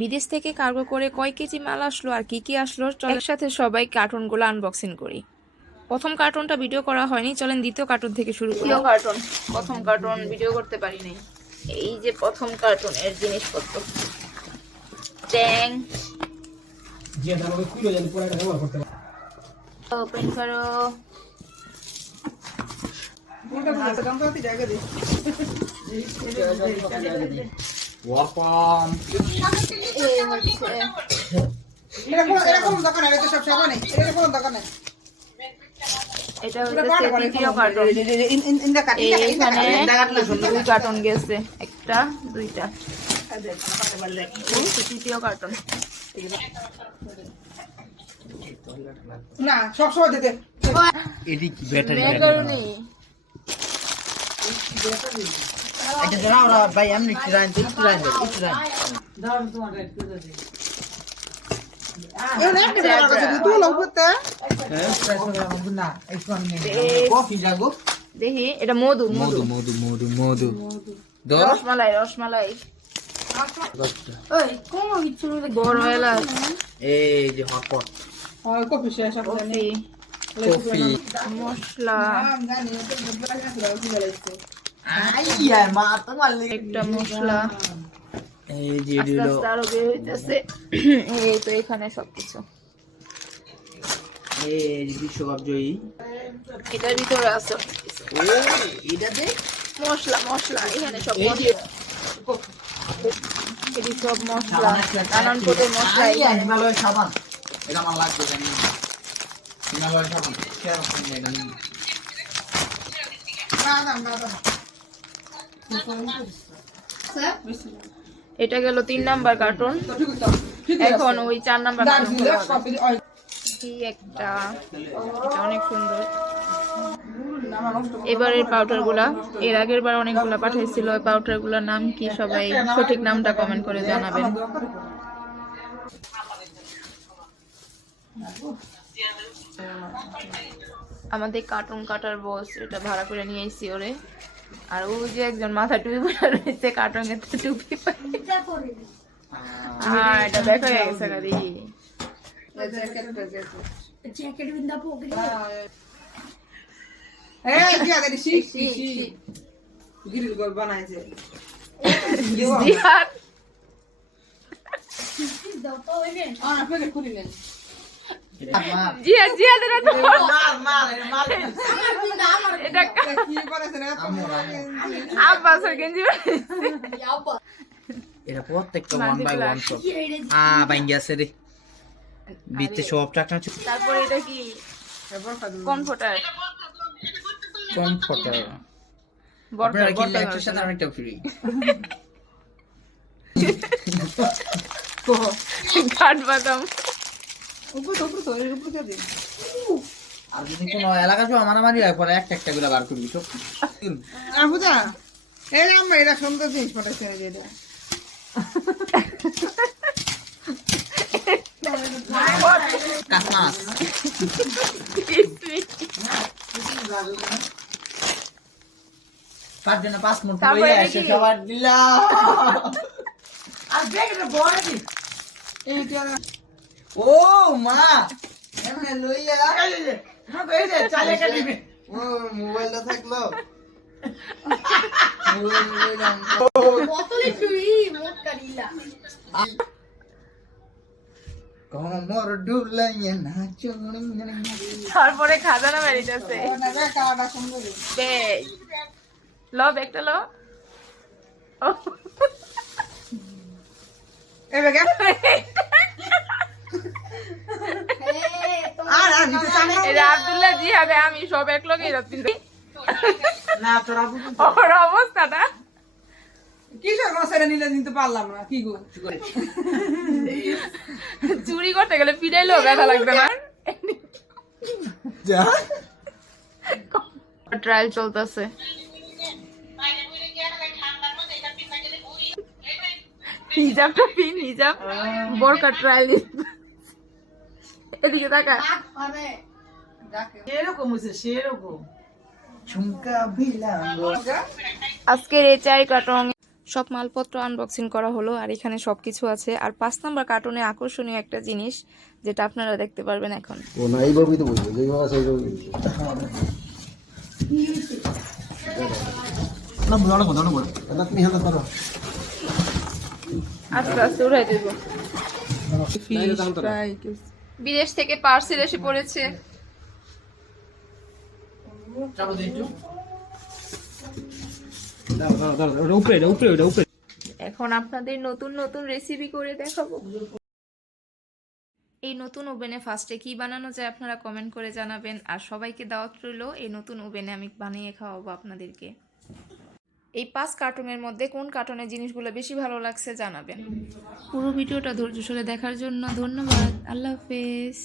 বিদেশ থেকে কার্গো করে কয় কেজি মাল আসলো আর কি কি আসলো, চল একসাথে সবাই কার্টুনগুলো আনবক্সিং করি। প্রথম কার্টুনটা ভিডিও করা হয়নি, চলেন দ্বিতীয় কার্টুন থেকে শুরু করি। দ্বিতীয় কার্টুন, প্রথম কার্টুন ভিডিও করতে পারি নাই। এই যে প্রথম কার্টুনের জিনিসপত্র, ট্যাং ওপেন করো। এটা হচ্ছে তৃতীয় কার্টুন। এইখানে দুই কার্টুন গেছে, একটা দুইটা। তৃতীয় কার্টুন না সবসময় দিতে এটি কি ব্যাটারি ম্যাকারনি। এটা জানাও না ভাই, আমি একটু রাইন দাঁড়ান তোমার একটু দে এনে একটা জায়গা আছে তুই লোক করতে না একটু আমি কফি জাগো দেখি, এটা মধু মধু মধু মধু মধু দর রসমালাই রসমালাই। ওই কোন কিছু বড় এলাচ, এই যে হটপট হয় কফি শেষ আপনি কফি, কফি মশলা, আমি জানি তো ব্লাড আছে কি বলাইছে আইয়া মা তোমার লেগে একটা মশলা। এই যে আস্তে দিলো আস্তে আরো বের হইতেছে। এই তো এখানে সবকিছু, এই যে বিশ্বকাপ জয়ী। এটার ভিতরে আছে ও এটা দে মশলা মশলা, এখানে সব এই যে এটি সব মশলা, নানান প্রকার মশলা। আইয়া হিমালয় সাবান, এটা আমার লাগবে জানি হিমালয় সাবান শেয়ার করতে জানি না না না স্যার এটা গেল 3 নাম্বার কার্টুন। এখন ওই 4 নাম্বার কার্টুন কি একটা, এটা অনেক সুন্দর। এবারের পাউডার গুলা, এর আগের বার অনেকগুলা পাঠাইছিল, ওই পাউডার গুলার নাম কি সবাই সঠিক নামটা কমেন্ট করে জানাবেন। আমাদের কার্টুন কাটার বস, এটা ভাড়া করে নিয়ে আইছি ওরে। আর ওই যে একজন মাথা টুপি পরে রয়েছে, কার্টুনের টুপি আর এটা দেখা হয়ে গেছে গাড়ি। জ্যাকেট বিন্দা পকেট এই দিয়া দে শিখ শিখ গিরিল গোল বানাইছে জিহাদ দাও তো এনে আনা পকেট খুলি নেন জিহাদ জিহাদ এটা তো মার এটা কি করেছে না আব্বাস এর গেঞ্জি এটা প্রত্যেকটা 1 বাই 1 সব ভাঙ্গি আছে রে বিতে সব টাকা তারপরে এটা কি কমফোর্টার, কমফর্টার বড়টা আপনারা কিনলে একটার সাথে আরেকটা ফ্রি কাঠ বাদাম। উপর তো দে আর যদি কোনো এলাকা সব মারামারি হয় পরে একটা একটা করে বার করবি সব বুঝা এই আমরা এটা সুন্দর জিনিস পাঠাইছে এটা কাসমাস পাঁচ জনে 5 মিনিট তারপরে লইয়া এটা এসে কি? খাবার দিলা আর ব্যাগটা বড় দি এইটা ও মা এমনে লইয়া না কই দে চালে কাটিবে ও মোবাইলটা থাকলো মোবাইল লইলাম বোতলে তুই মোট কারিলা কোমর ডুলাইয়া নাচো তারপরে খাজানা বেরিয়েছে। না কাটা সুন্দর বেগ ল, ব্যাগটা ল। এই বেগে আর নিতে চাই এটা আব্দুল্লাহ জিহাদে, আমি সব এক লগে যাচ্ছি। না তোরা ওর অবস্থাটা কি সর নিলে নিতে পারলাম না কি গো চুরি করতে গেলে ফিরাইলেও ব্যথা লাগবে না। যা ট্রায়াল চলতেছে। হিজাবটা পিন, হিজাব বোরকা ট্রায়াল। এদিকে তাকা, আরে এরকম হইছে সেরকম ঝুমকা বিলাঙ্গো আজকের এই 4 কার্টন সব মালপত্র আনবক্সিং করা হলো আর এখানে সব কিছু আছে। আর 5 নাম্বার কার্টুনে আকর্ষণীয় একটা জিনিস যেটা আপনারা দেখতে পারবেন এখন। ও না এইভাবেই তো বলবো যেইভাবে আছে এইভাবেই বলবো। না বড় কথা না বড় এটা তুমি হাতে করো আস্তে আস্তে উড়াই দেব। বিদেশ থেকে পার্সেল এসে পড়েছে। এখন আপনাদের নতুন নতুন রেসিপি করে দেখাবো। এই নতুন ওভেনে ফার্স্টে কি বানানো যায় আপনারা কমেন্ট করে জানাবেন। আর সবাইকে দাওয়াত রইল, এই নতুন ওভেনে আমি বানিয়ে খাওয়াবো আপনাদেরকে। এই 5 কার্টুনের মধ্যে কোন কার্টুনের জিনিসগুলো বেশি ভালো লাগছে জানাবেন। পুরো ভিডিওটা ধৈর্য সহকারে দেখার জন্য ধন্যবাদ। আল্লাহ হাফেজ।